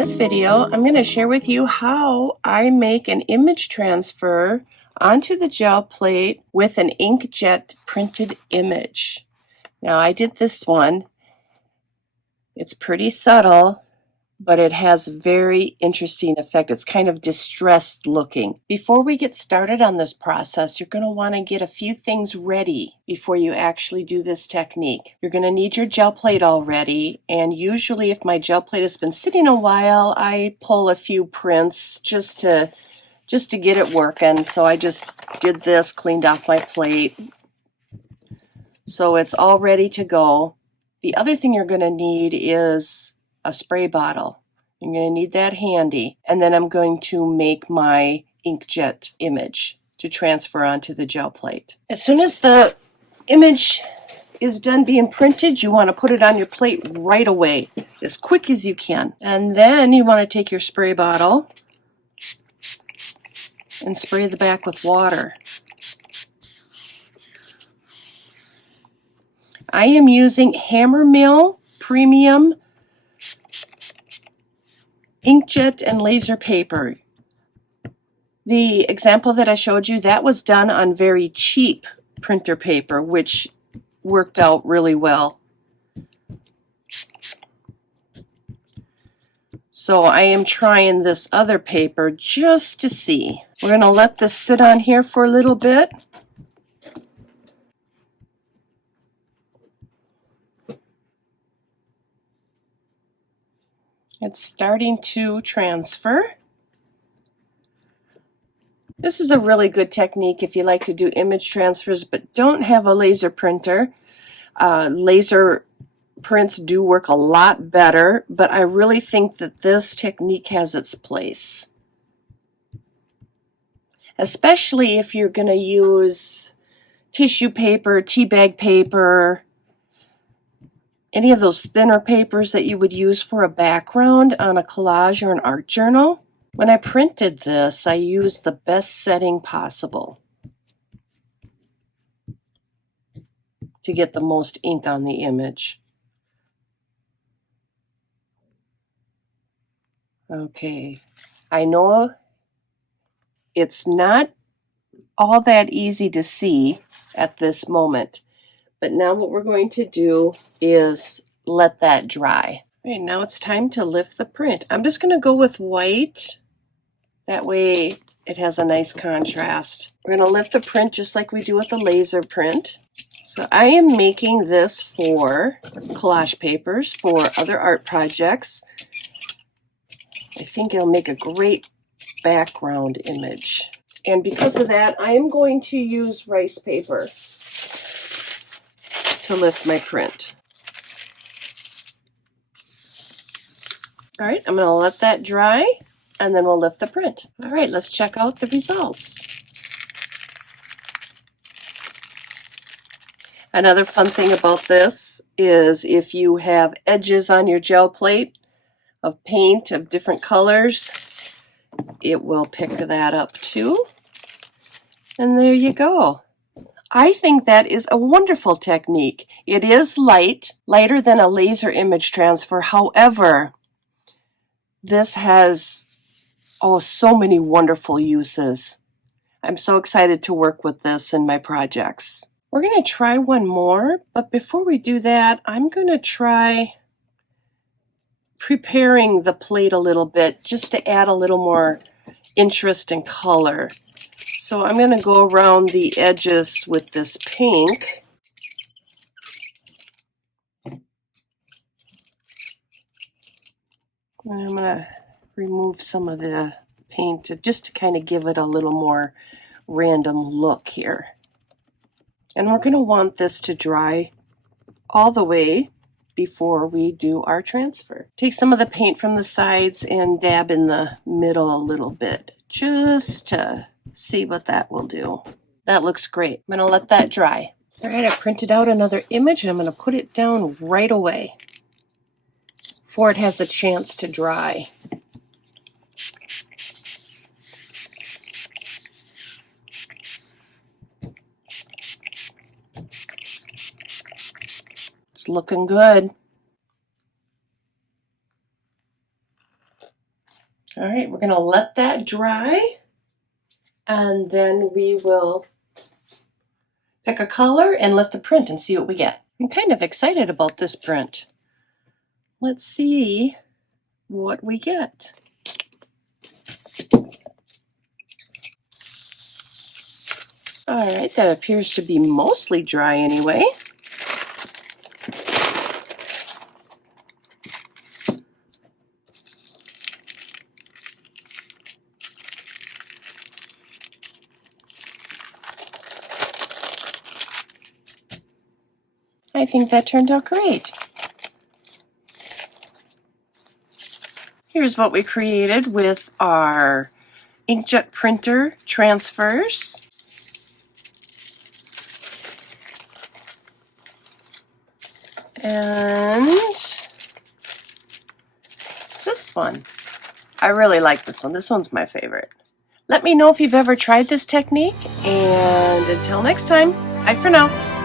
this video, I'm going to share with you how I make an image transfer onto the gel plate with an inkjet printed image. Now I did this one. It's pretty subtle, but it has very interesting effect. It's kind of distressed looking. Before we get started on this process, you're going to want to get a few things ready before you actually do this technique. You're going to need your gel plate all ready, and usually if my gel plate has been sitting a while, I pull a few prints just to get it working. So I just did this, cleaned off my plate. So it's all ready to go. The other thing you're going to need is a spray bottle. You're going to need that handy. And then I'm going to make my inkjet image to transfer onto the gel plate. As soon as the image is done being printed, you want to put it on your plate right away, as quick as you can. And then you want to take your spray bottle and spray the back with water. I am using Hammermill Premium inkjet and laser paper. The example that I showed you, that was done on very cheap printer paper, which worked out really well. So I am trying this other paper just to see. We're going to let this sit on here for a little bit. It's starting to transfer. This is a really good technique if you like to do image transfers but don't have a laser printer. Laser prints do work a lot better, but I really think that this technique has its place. Especially if you're going to use tissue paper, tea bag paper, any of those thinner papers that you would use for a background on a collage or an art journal. When I printed this, I used the best setting possible to get the most ink on the image. Okay, I know it's not all that easy to see at this moment, but now what we're going to do is let that dry. All right, now it's time to lift the print. I'm just going to go with white. That way it has a nice contrast. We're going to lift the print just like we do with the laser print. So I am making this for collage papers, for other art projects. I think it'll make a great background image. And because of that, I am going to use rice paper to lift my print. All right, I'm going to let that dry, and then we'll lift the print. All right, let's check out the results. Another fun thing about this is if you have edges on your gel plate of paint of different colors, it will pick that up too. And there you go. I think that is a wonderful technique. It is lighter than a laser image transfer. However, this has so many wonderful uses. I'm so excited to work with this in my projects. We're going to try one more, but before we do that, I'm going to try preparing the plate a little bit just to add a little more interest and color. So I'm going to go around the edges with this pink. And I'm going to remove some of the paint just to kind of give it a little more random look here. And we're going to want this to dry all the way before we do our transfer. Take some of the paint from the sides and dab in the middle a little bit just to see what that will do. That looks great. I'm going to let that dry. All right, I printed out another image and I'm going to put it down right away before it has a chance to dry. It's looking good. right, we're going to let that dry, and then we will pick a color and lift the print and see what we get. I'm kind of excited about this print. Let's see what we get. All right, that appears to be mostly dry anyway. I think that turned out great. Here's what we created with our inkjet printer transfers. And this one. I really like this one. This one's my favorite. Let me know if you've ever tried this technique, and until next time, bye for now.